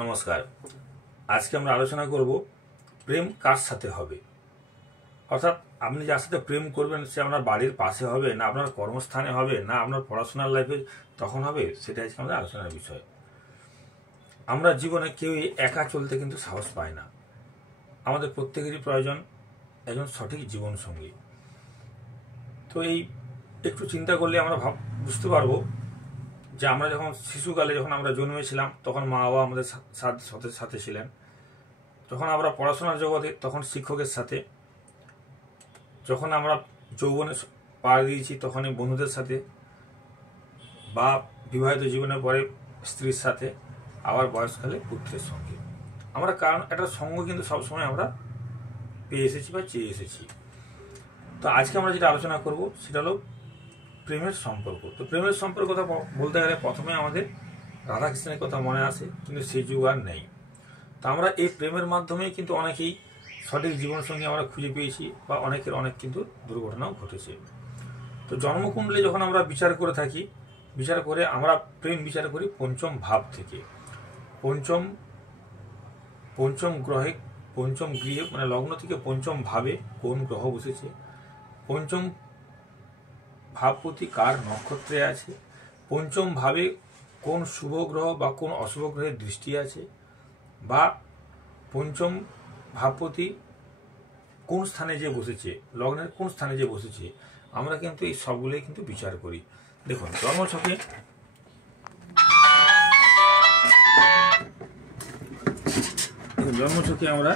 নমস্কার। আজকে আমরা আলোচনা করব প্রেম কার সাথে হবে। অর্থাৎ আপনি যার সাথে প্রেম করবেন সে আপনার বাড়ির পাশে হবে, না আপনার কর্মস্থানে হবে, না আপনার পড়াশোনার লাইফে তখন হবে, সেটা আজকে আমাদের আলোচনার বিষয়। আমরা জীবনে কেউই একা চলতে কিন্তু সাহস পায় না। আমাদের প্রত্যেকেরই প্রয়োজন একজন সঠিক জীবনসঙ্গী। তো এই একটু চিন্তা করলে আমরা বুঝতে পারবো যে আমরা যখন শিশুকালে যখন আমরা জন্মেছিলাম তখন মা বাবা আমাদের সাথে ছিলেন, যখন আমরা পড়াশোনার জগতে তখন শিক্ষকের সাথে, যখন আমরা যৌবনে পা দিয়েছি তখনই বন্ধুদের সাথে, বা বিবাহিত জীবনের পরে স্ত্রীর সাথে, আবার বয়সকালে পুত্রের সঙ্গে। আমরা কারণ একটা সঙ্গ কিন্তু সবসময় আমরা পেয়ে এসেছি বা চেয়ে এসেছি। তো আজকে আমরা যেটা আলোচনা করব সেটা হলো প্রেমের সম্পর্ক। তো প্রেমের সম্পর্ক কথা বলতে গেলে প্রথমে আমাদের রাধাকৃষ্ণের কথা মনে আসে, কিন্তু সেই যুগ আর নেই। তো আমরা এই প্রেমের মাধ্যমেই কিন্তু অনেকেই সঠিক জীবনসঙ্গী আমরা খুঁজে পেয়েছি, বা অনেকের অনেক কিন্তু দুর্ঘটনাও ঘটেছে। তো জন্মকুণ্ডলী যখন আমরা বিচার করে থাকি, বিচার করে আমরা প্রেম বিচার করি পঞ্চম ভাব থেকে। পঞ্চম গৃহে মানে লগ্ন থেকে পঞ্চম ভাবে কোন গ্রহ বসেছে, পঞ্চম ভাবপতি কার নক্ষত্রে আছে, পঞ্চম ভাবে কোন শুভ গ্রহ বা কোন অশুভ গ্রহের দৃষ্টি আছে, বা পঞ্চম ভাবপতি কোন স্থানে যে বসেছে, লগ্নের কোন স্থানে যে বসেছে, আমরা কিন্তু এই সবগুলোই কিন্তু বিচার করি। দেখুন জন্মছকে আমরা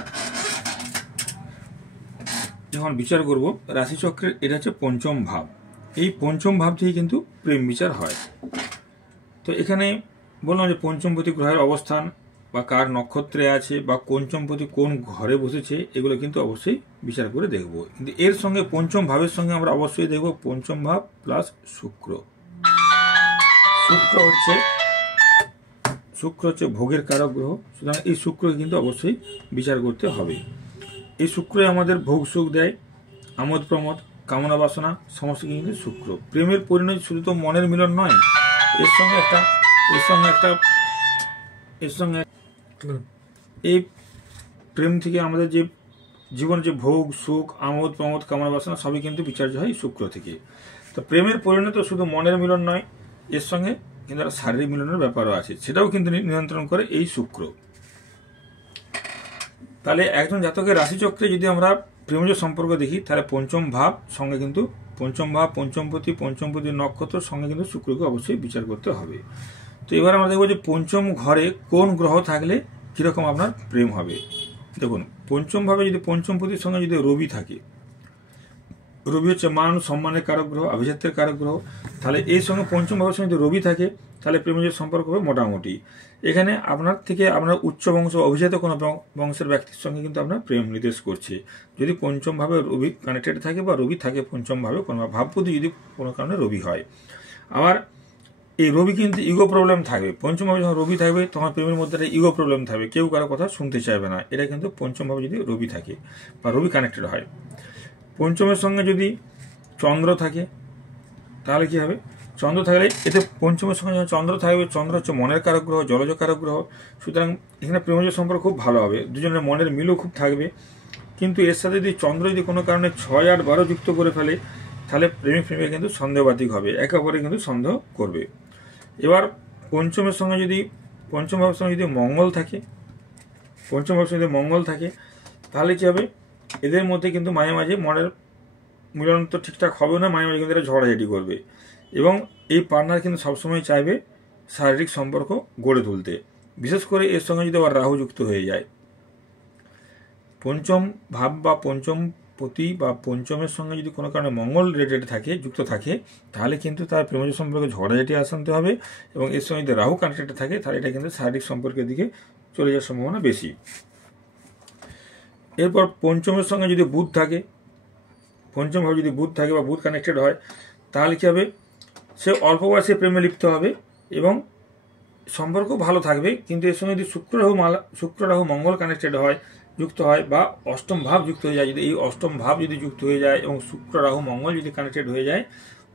যখন বিচার করব রাশিচক্রের, এটা হচ্ছে পঞ্চম ভাব। এই পঞ্চম ভাব থেকে কিন্তু প্রেম বিচার হয়। তো এখানে বললাম যে পঞ্চমপতি গ্রহের অবস্থান বা কার নক্ষত্রে আছে বা পঞ্চমপতি কোন ঘরে বসেছে, এগুলো কিন্তু অবশ্যই বিচার করে দেখব। কিন্তু এর সঙ্গে পঞ্চম ভাবের সঙ্গে আমরা অবশ্যই দেখব পঞ্চম ভাব প্লাস শুক্র। শুক্র হচ্ছে ভোগের কারক গ্রহ, সুতরাং এই শুক্রকে কিন্তু অবশ্যই বিচার করতে হবে। এই শুক্রই আমাদের ভোগ সুখ দেয়, আমোদ প্রমোদ, কামনা বাসনা সমস্ত কিন্তু শুক্র। প্রেমের পরিণতি শুধু তো মনের মিলন নয়, এর সঙ্গে এই প্রেম থেকে আমাদের যে জীবন যে ভোগ সুখ আমোদ প্রমোদ কামনা বাসনা সবই কিন্তু বিচার্য হয় শুক্র থেকে। তো প্রেমের পরিণতি শুধু মনের মিলন নয়, এর সঙ্গে কিন্তু একটা শারীরিক মিলনের ব্যাপারও আছে, সেটাও কিন্তু নিয়ন্ত্রণ করে এই শুক্র। তাহলে একজন জাতকের রাশিচক্রে যদি আমরা প্রেমজ সম্পর্ক দেখি, তাহলে পঞ্চম ভাব সঙ্গে কিন্তু পঞ্চম ভাব, পঞ্চমপতি নক্ষত্র সঙ্গে কিন্তু শুক্রকে অবশ্যই বিচার করতে হবে। তো এবার আমরা দেখবো যে পঞ্চম ঘরে কোন গ্রহ থাকলে কিরকম আপনার প্রেম হবে। দেখুন পঞ্চম ভাবে যদি পঞ্চমপতির সঙ্গে যদি রবি থাকে, রবি হচ্ছে মান সম্মানের কারক গ্রহ, আভিজাত্যের কারক গ্রহ, তাহলে এই সঙ্গে পঞ্চম ভাবের সঙ্গে যদি রবি থাকে তাহলে প্রেমের সম্পর্ক হবে মোটামুটি। এখানে আপনার উচ্চ বংশ অভিজাত কোনো বংশের ব্যক্তির সঙ্গে কিন্তু আপনার প্রেম নির্দেশ করছে, যদি পঞ্চম ভাবে রবি কানেক্টেড থাকে বা রবি থাকে পঞ্চম ভাবে কোনো ভাবপতি যদি কোনো কারণে রবি হয়। আবার এই রবি কিন্তু ইগো প্রবলেম থাকবে, পঞ্চম ভাবে যখন রবি থাকবে তখন প্রেমের মধ্যে একটা ইগো প্রবলেম থাকবে, কেউ কারো কথা শুনতে চাইবে না। এটা কিন্তু পঞ্চম ভাবে যদি রবি থাকে বা রবি কানেক্টেড হয়। পঞ্চমের সঙ্গে যদি চন্দ্র থাকে তাহলে কি হবে, চন্দ্র থাকলে এতে পঞ্চমের সঙ্গে যখন চন্দ্র থাকবে, চন্দ্র হচ্ছে মনের কারক গ্রহ, জলজ কারক গ্রহ, সুতরাং এখানে প্রেমজ সম্পর্ক খুব ভালো হবে, দুজনের মনের মিলও খুব থাকবে। কিন্তু এর সাথে যদি চন্দ্র যদি কোনো কারণে 6, 8, 12 যুক্ত করে ফেলে তাহলে প্রেমিক কিন্তু সন্দেহবাতিক হবে, একে অপরে কিন্তু সন্দেহ করবে। এবার পঞ্চম ভাবের সঙ্গে যদি মঙ্গল থাকে তাহলে কি হবে, এদের মধ্যে কিন্তু মাঝে মাঝে মনের মিলন তো ঠিকঠাক হবে না, মাঝে মাঝে কিন্তু এরা ঝগড়াঝাটি করবে, এবং এই পার্টনার কিন্তু সবসময় চাইবে শারীরিক সম্পর্ক গড়ে তুলতে। বিশেষ করে এর সঙ্গে যদি আবার রাহু যুক্ত হয়ে যায়, পঞ্চম ভাব বা পঞ্চমপতি বা পঞ্চমের সঙ্গে যদি কোনো কারণে মঙ্গল যুক্ত থাকে তাহলে কিন্তু তার প্রেমজ সম্পর্কে ঝগড়াঝাটি আনতে হবে, এবং এর সঙ্গে যদি রাহু কানেক্টেড থাকে তাহলে এটা কিন্তু শারীরিক সম্পর্কের দিকে চলে যাওয়ার সম্ভাবনা বেশি। এরপর পঞ্চমের সঙ্গে যদি বুধ থাকে, পঞ্চম ভাবে যদি বুধ থাকে বা বুধ কানেক্টেড হয় তাহলে কি হবে, সে অল্প বয়সে প্রেমে লিপ্ত হবে এবং সম্পর্ক ভালো থাকবে। কিন্তু এর সঙ্গে যদি শুক্র রাহু মঙ্গল কানেক্টেড হয়, যুক্ত হয়, বা অষ্টম ভাব যুক্ত হয়ে যায়, যদি এই অষ্টম ভাব যদি যুক্ত হয়ে যায় এবং শুক্র রাহু মঙ্গল যদি কানেক্টেড হয়ে যায়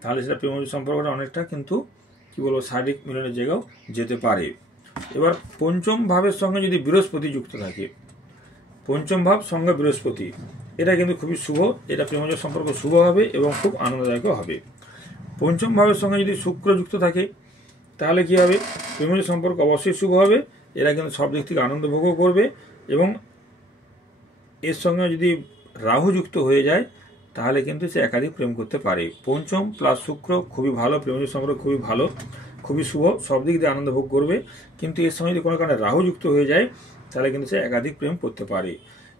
তাহলে সেটা প্রেম সম্পর্কটা অনেকটা কিন্তু কি বলবো শারীরিক মিলনের জায়গাও যেতে পারে। এবার পঞ্চম ভাবের সঙ্গে যদি বৃহস্পতি যুক্ত থাকে, পঞ্চম ভাব সঙ্গে বৃহস্পতি, এটা কিন্তু খুবই শুভ, এটা প্রেমজ সম্পর্ক শুভ হবে এবং খুব আনন্দদায়ক হবে। পঞ্চম ভাবের সঙ্গে যদি শুক্র যুক্ত থাকে তাহলে কি হবে, প্রেমজ সম্পর্ক অবশ্যই শুভ হবে, এরা কিন্তু সব দিক থেকে আনন্দ ভোগও করবে। এবং এর সঙ্গে যদি রাহু যুক্ত হয়ে যায় তাহলে কিন্তু সে একাধিক প্রেম করতে পারে। পঞ্চম প্লাস শুক্র খুবই ভালো, প্রেমজ সম্পর্ক খুবই ভালো, খুবই শুভ, সব দিক দিয়ে আনন্দ ভোগ করবে। কিন্তু এর সঙ্গে যদি কোনো কারণে রাহু যুক্ত হয়ে যায় তাহলে কিন্তু সে একাধিক প্রেম করতে পারে।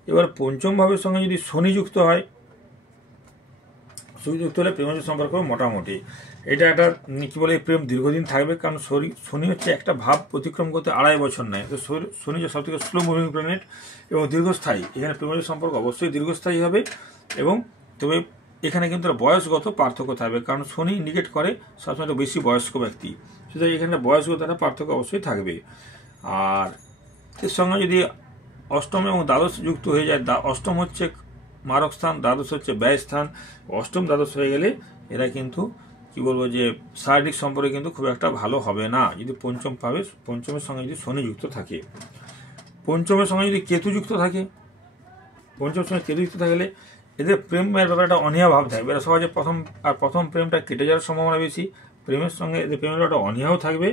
এবার পঞ্চম ভাবের সঙ্গে যদি শনি যুক্ত হয়, শনি যুক্ত হলে প্রেমজ সম্পর্ক মোটামুটি এটা একটা কি বলে প্রেম দীর্ঘদিন থাকবে, কারণ শনি হচ্ছে একটা ভাব অতিক্রম করতে 2.5 বছর নেয়। তো শনি যে সব থেকে স্লো মুভিং প্ল্যানেট এবং দীর্ঘস্থায়ী, এখানে প্রেমজ সম্পর্ক অবশ্যই দীর্ঘস্থায়ী হবে। এবং তবে এখানে কিন্তু বয়সগত পার্থক্য থাকবে, কারণ শনি ইন্ডিকেট করে সবসময় তো বেশি বয়স্ক ব্যক্তি, সুতরাং এখানে বয়সগত একটা পার্থক্য অবশ্যই থাকবে। আর এর সঙ্গে যদি অষ্টম এবং দ্বাদশ যুক্ত হয়ে যায়, অষ্টম হচ্ছে মারক স্থান, দ্বাদশ হচ্ছে ব্যয় স্থান, অষ্টম দ্বাদশ হয়ে গেলে এরা কিন্তু কি বলবো যে শারীরিক সম্পর্কে কিন্তু খুব একটা ভালো হবে না যদি পঞ্চমের সঙ্গে যদি শনি যুক্ত থাকে। পঞ্চমের সঙ্গে যদি কেতু যুক্ত থাকে, পঞ্চমের সঙ্গে কেতু যুক্ত থাকলে এদের প্রেমের ব্যাপারে একটা অনীহা ভাব থাকবে, এরা সহজে প্রথম প্রেমটা কেটে যাওয়ার সম্ভাবনা বেশি, প্রেমের সঙ্গে এদের প্রেমের একটা অনীহাও থাকবে।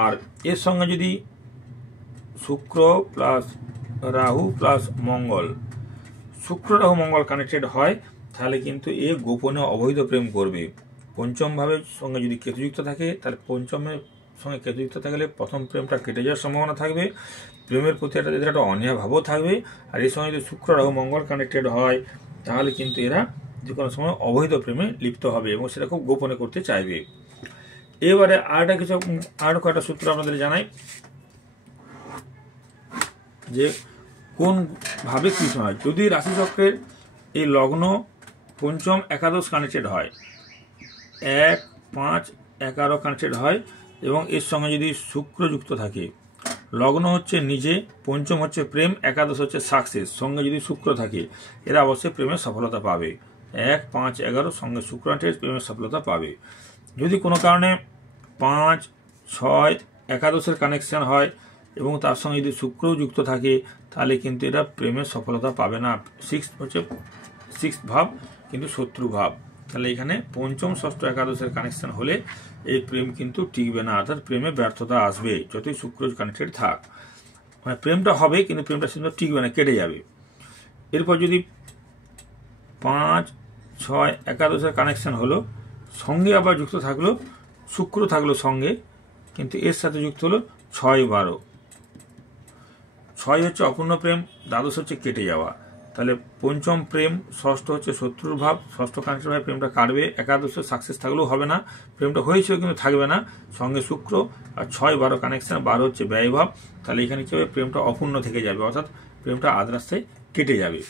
আর এর সঙ্গে যদি শুক্র প্লাস রাহু প্লাস মঙ্গল, শুক্র রাহু মঙ্গল কানেক্টেড হয় তাহলে কিন্তু এ গোপনে অবৈধ প্রেম করবে। পঞ্চম ভাবের সঙ্গে যদি কেতুযুক্ত থাকে তাহলে পঞ্চমের সঙ্গে কেতুযুক্ত থাকলে প্রথম প্রেমটা কেটে যাওয়ার সম্ভাবনা থাকবে, প্রেমের প্রতি একটা অনীহা ভাবও থাকবে। আর এর সঙ্গে যদি শুক্র রাহু মঙ্গল কানেক্টেড হয় তাহলে কিন্তু এরা যে কোনো সময় অবৈধ প্রেমে লিপ্ত হবে এবং সেটা খুব গোপনে করতে চাইবে। এবারে আরো কয়েকটা সূত্র আপনাদের জানাই যে কোন ভাবে কি হয়। যদি রাশিচক্রের এই লগ্ন পঞ্চম একাদশ কানেক্টেড হয়, 1, 5, 11 কানেক্টেড হয় এবং এর সঙ্গে যদি শুক্র যুক্ত থাকে, লগ্ন হচ্ছে নিজে, পঞ্চম হচ্ছে প্রেম, একাদশ হচ্ছে সাকসেস, সঙ্গে যদি শুক্র থাকে এরা অবশ্যই প্রেমের সফলতা পাবে। 1, 5, 11 সঙ্গে শুক্র প্রেমের সফলতা পাবে। যদি কোনো কারণে 5, 6, একাদশের কানেকশন হয় এবং তার সঙ্গে যদি শুক্রও যুক্ত থাকে তাহলে কিন্তু এরা প্রেমের সফলতা পাবে না। 6 হচ্ছে 6 ভাব কিন্তু শত্রু ভাব, তাহলে এখানে পঞ্চম ষষ্ঠ একাদশের কানেকশন হলে এই প্রেম কিন্তু টিকবে না, অর্থাৎ প্রেমে ব্যর্থতা আসবে যতই শুক্র কানেক্টেড থাক। মানে প্রেমটা হবে কিন্তু প্রেমটা কিন্তু টিকবে না, কেটে যাবে। এরপর যদি 5, 6 একাদশের কানেকশন হলো, সঙ্গে আবার যুক্ত থাকলো শুক্র থাকলো সঙ্গে, কিন্তু এর সাথে যুক্ত হলো 6, 12, 6 হচ্ছে অপূর্ণ প্রেম, দ্বাদশ হচ্ছে কেটে যাওয়া, তাহলে পঞ্চম প্রেম, ষষ্ঠ হচ্ছে শত্রুর ভাব, ষষ্ঠ কানেক্টেড ভাবে প্রেমটা কাটবে, একাদশে সাকসেস থাকলেও হবে না, প্রেমটা হয়েছিল কিন্তু থাকবে না, সঙ্গে শুক্র, আর 6, 12 কানেকশন, 12 হচ্ছে ব্যয় ভাব, তাহলে এখানে কি হবে প্রেমটা অপূর্ণ থেকে যাবে, অর্থাৎ প্রেমটা আধ রাস্তায় কেটে যাবে।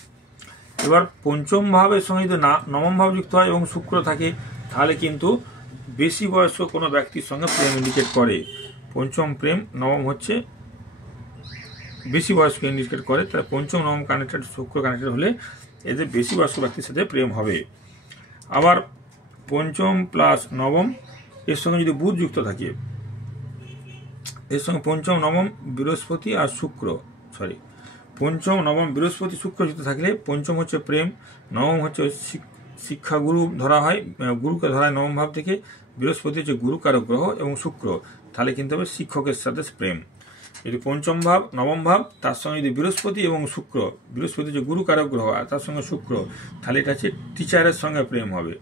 এবার পঞ্চম ভাবের সঙ্গে যদি নবম ভাব যুক্ত হয় এবং শুক্র থাকে তাহলে কিন্তু বেশি বয়স্ক কোনো ব্যক্তির সঙ্গে প্রেম ইন্ডিকেট করে। পঞ্চম প্রেম, নবম হচ্ছে বেশি বয়স্ক ইন্ডিকেট করে, তাহলে পঞ্চম নবম কানেক্টেড, শুক্র কানেক্টেড হলে এদের বেশি বয়স্ক ব্যক্তির সাথে প্রেম হবে। আবার পঞ্চম প্লাস নবম এর সঙ্গে যদি বুধ যুক্ত থাকে, এর সঙ্গে পঞ্চম নবম বৃহস্পতি আর শুক্র, পঞ্চম নবম বৃহস্পতি শুক্র যুক্ত থাকলে পঞ্চম হচ্ছে প্রেম, নবম হচ্ছে শিক্ষাগুরু ধরা হয়, গুরুকে ধরা হয় নবম ভাব থেকে, বৃহস্পতি হচ্ছে গুরুকারক গ্রহ এবং শুক্র, তাহলে কিন্তু হবে শিক্ষকের সাথে প্রেম। যদি পঞ্চম ভাব নবম ভাব তার সঙ্গে যদি বৃহস্পতি এবং শুক্র, বৃহস্পতি যে গুরুকারক গ্রহ আর তার সঙ্গে শুক্র, তাহলে এটা হচ্ছে টিচারের সঙ্গে প্রেম হবে।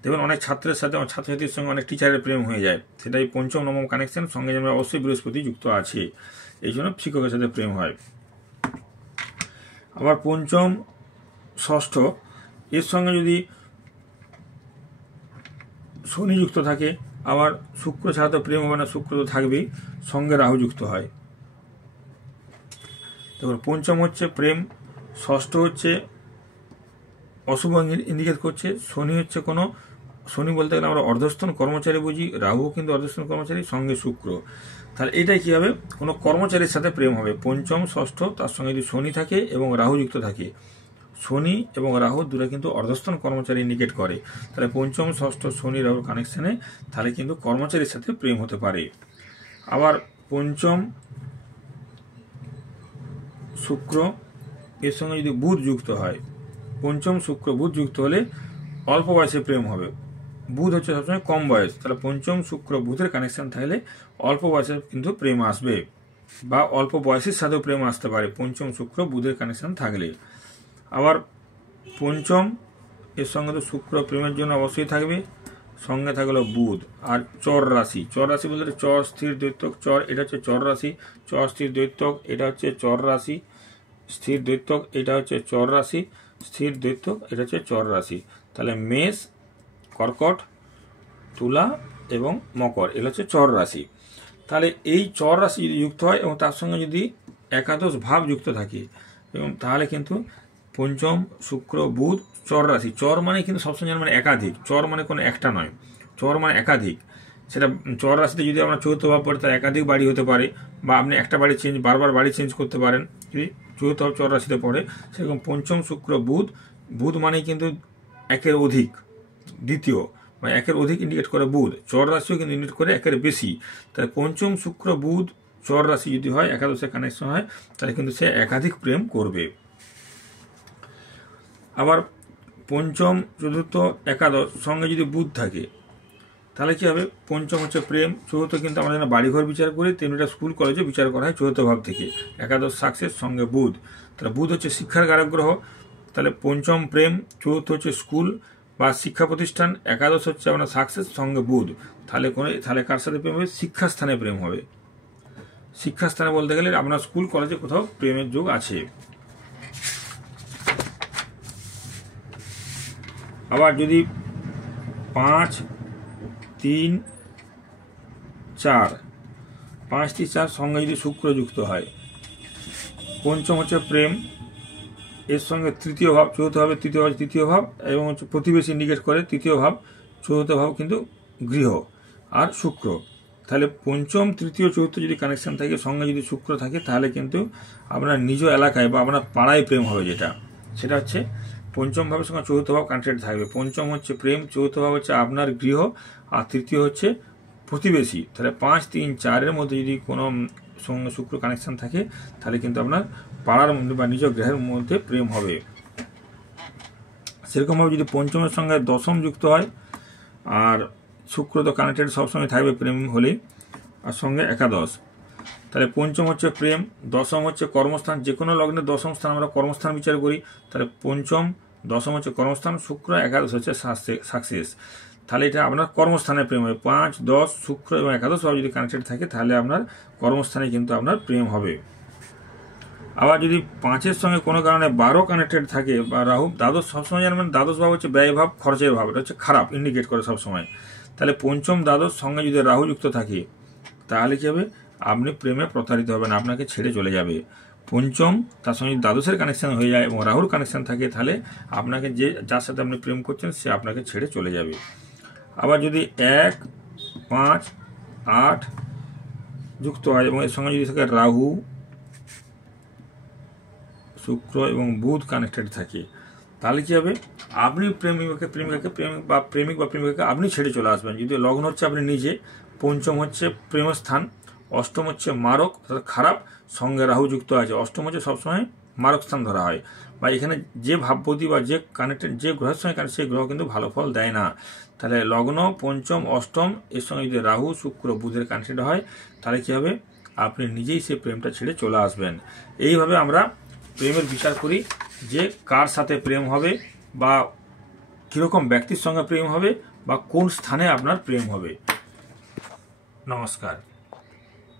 দেখবেন অনেক ছাত্রের সাথে ছাত্রছাত্রীর সঙ্গে অনেক টিচারের প্রেম হয়ে যায়, সেটাই পঞ্চম নবম কানেকশন, সঙ্গে যেন অবশ্যই বৃহস্পতি যুক্ত আছে, এই জন্য শিক্ষকের সাথে প্রেম হয়। আবার পঞ্চম ষষ্ঠ এর সঙ্গে যদি শনি যুক্ত থাকে, আবার শুক্র ছাড়া তো প্রেম হবে না, শুক্র তো থাকবেই, সঙ্গে রাহু যুক্ত হয়। দেখুন পঞ্চম হচ্ছে প্রেম, ষষ্ঠ হচ্ছে অশুভ ইন্ডিকেট করছে, শনি হচ্ছে কোনো, শনি বলতে গেলে আমরা অর্ধস্থন কর্মচারী বুঝি, রাহু কিন্তু অর্ধস্থন কর্মচারী, সঙ্গে শুক্র, তাহলে এটাই কি হবে কোনো কর্মচারীর সাথে প্রেম হবে। পঞ্চম ষষ্ঠ তার সঙ্গে যদি শনি থাকে এবং রাহু যুক্ত থাকে, শনি এবং রাহু দুটো কিন্তু অর্ধস্থন কর্মচারী ইন্ডিকেট করে, তাহলে পঞ্চম ষষ্ঠ শনি রাহুর কানেকশনে তাহলে কিন্তু কর্মচারীর সাথে প্রেম হতে পারে। আবার পঞ্চম শুক্র এর সঙ্গে যদি বুধ যুক্ত হয়, পঞ্চম শুক্র বুধ যুক্ত হলে অল্প বয়সে প্রেম হবে। বুধ হচ্ছে সবসময় কম বয়স, তাহলে পঞ্চম শুক্র বুধের কানেকশন থাকলে অল্প বয়সে কিন্তু প্রেম আসবে, বা অল্প বয়সের সাথেও প্রেম আসতে পারে পঞ্চম শুক্র বুধের কানেকশন থাকলে। আবার পঞ্চম এর সঙ্গে তো শুক্র প্রেমের জন্য অবশ্যই থাকবে, সঙ্গে থাকলো বুধ। আর চর রাশি, চর রাশি বলতে চর স্থির দৈত্যক, চর এটা হচ্ছে চর রাশি, চর স্থির দৈত্যক এটা হচ্ছে চর রাশি, স্থির দৈত্যক এটা হচ্ছে চর রাশি, স্থির দৈত্যক এটা হচ্ছে চর রাশি। তাহলে মেষ, কর্কট, তুলা এবং মকর এগুলো হচ্ছে চর রাশি। তাহলে এই চর রাশি যদি যুক্ত হয় এবং তার সঙ্গে যদি একাদশ ভাব যুক্ত থাকে, এবং তাহলে কিন্তু পঞ্চম শুক্র বুধ চর রাশি। চর মানে কিন্তু সবসময় মানে একাধিক, চর মানে কোনো একটা নয়, চর মানে একাধিক। সেটা চর রাশিতে যদি আমরা চতুর্থ ভাব পড়ে তার একাধিক বাড়ি হতে পারে, বা আপনি একটা বাড়ি বারবার বাড়ি চেঞ্জ করতে পারেন যদি চতুর্থ ভাব চর রাশিতে পড়ে। সেরকম পঞ্চম শুক্র বুধ, বুধ মানে কিন্তু একের অধিক, দ্বিতীয় বা একের অধিক ইন্ডিকেট করে বুধ, চর রাশিও কিন্তু ইন্ডিকেট করে একের বেশি। তাহলে পঞ্চম শুক্র বুধ চর রাশি যদি হয়, একাদশের কানেকশন হয়, তাহলে কিন্তু সে একাধিক প্রেম করবে। আবার পঞ্চম চতুর্থ একাদশ সঙ্গে যদি বুধ থাকে তাহলে কি হবে, পঞ্চম হচ্ছে প্রেম, চতুর্থ কিন্তু আমরা যেন বাড়িঘর বিচার করি তেমনি এটা স্কুল কলেজে বিচার করা হয় চতুর্থ ভাব থেকে। একাদশ সাকসেস সঙ্গে বুধ, তাহলে বুধ হচ্ছে শিক্ষার কারক গ্রহ, তাহলে পঞ্চম প্রেম, চতুর্থ হচ্ছে স্কুল বা শিক্ষা প্রতিষ্ঠান, একাদশ হচ্ছে আপনার সাকসেস সঙ্গে বুধ। তাহলে কার সাথে প্রেম হবে, শিক্ষাস্থানে প্রেম হবে। শিক্ষাস্থানে বলতে গেলে আপনার স্কুল কলেজে কোথাও প্রেমের যোগ আছে। আবার যদি 5, 3, 4 5, 3, 4 সঙ্গে যদি শুক্র যুক্ত হয়, পঞ্চম হচ্ছে প্রেম, এর সঙ্গে তৃতীয় ভাব, চতুর্থ ভাবে তৃতীয় ভাব, তৃতীয় ভাব এবং হচ্ছে প্রতিবেশী ইন্ডিকেট করে তৃতীয় ভাব, চতুর্থ ভাব কিন্তু গৃহ আর শুক্র। তাহলে পঞ্চম তৃতীয় চতুর্থ যদি কানেকশন থাকে, সঙ্গে যদি শুক্র থাকে, তাহলে কিন্তু আপনার নিজ এলাকায় বা আপনার পাড়ায় প্রেম হবে, সেটা হচ্ছে পঞ্চম ভাবের সঙ্গে চতুর্থ ভাব কানেক্টেড থাকবে। পঞ্চম হচ্ছে প্রেম, চতুর্থ ভাব হচ্ছে আপনার গৃহ, আর তৃতীয় হচ্ছে প্রতিবেশী। তাহলে 5, 3, 4-এর মধ্যে যদি কোনো সঙ্গে শুক্র কানেকশন থাকে, তাহলে কিন্তু আপনার পাড়ার মধ্যে বা নিজ গৃহের মধ্যে প্রেম হবে। সেরকমভাবে যদি পঞ্চমের সঙ্গে দশম যুক্ত হয়, আর শুক্র তো কানেক্টেড সবসময় থাকবে প্রেম হলে, আর সঙ্গে একাদশ, তাহলে পঞ্চম হচ্ছে প্রেম, দশম হচ্ছে কর্মস্থান, যে কোনো লগ্নের দশম স্থান আমরা কর্মস্থান বিচার করি, তাহলে পঞ্চম দশম হচ্ছে কর্মস্থান, শুক্র একাদশ হচ্ছে সাকসেস। তাহলে এটা আপনার কর্মস্থানে প্রেম হবে। 5, 10 শুক্র এবং একাদশ ভাব যদি কানেক্টেড থাকে, তাহলে আপনার কর্মস্থানে কিন্তু আপনার প্রেম হবে। আবার যদি 5-এর সঙ্গে কোনো কারণে 12 কানেক্টেড থাকে, বা রাহু দ্বাদশ, সবসময় জানবেন দ্বাদশ ভাব হচ্ছে ব্যয় ভাব, খরচের ভাব, এটা হচ্ছে খারাপ ইন্ডিকেট করে সবসময়। তাহলে পঞ্চম দ্বাদশ সঙ্গে যদি রাহু যুক্ত থাকে, তাহলে কি হবে, আপনি প্রেমে প্রতারিত হবেন, আপনাকে ছেড়ে চলে যাবে। পঞ্চম তার সঙ্গে দ্বাদশের কানেকশন হয়ে যায় এবং রাহুর কানেকশন থাকে, তাহলে আপনাকে যার সাথে আপনি প্রেম করছেন সে আপনাকে ছেড়ে চলে যাবে। আবার যদি 1, 5, 8 যুক্ত হয় এবং এর সঙ্গে যদি থাকে রাহু, শুক্র এবং বুধ কানেক্টেড থাকে, তাহলে কি হবে, আপনি প্রেমিক বা প্রেমিকাকে আপনি ছেড়ে চলে আসবেন। যদি লগ্ন হচ্ছে আপনি নিজে, পঞ্চম হচ্ছে প্রেমস্থান, অষ্টম হচ্ছে মারক অর্থাৎ খারাপ, সঙ্গে রাহু যুক্ত আছে। অষ্টম হচ্ছে সবসময় মারক স্থান ধরা হয়, বা এখানে যে ভাবপতি বা যে কানেক্টেড যে গ্রহের সঙ্গে কানেক্ট, সেই গ্রহ কিন্তু ভালো ফল দেয় না। তাহলে লগ্ন, পঞ্চম, অষ্টম এর সঙ্গে যদি রাহু, শুক্র, বুধের কানেক্টেড হয়, তাহলে কি হবে, আপনি নিজেই সেই প্রেমটা ছেড়ে চলে আসবেন। এইভাবে আমরা প্রেমের বিচার করি যে কার সাথে প্রেম হবে, বা কীরকম ব্যক্তির সঙ্গে প্রেম হবে, বা কোন স্থানে আপনার প্রেম হবে। নমস্কার।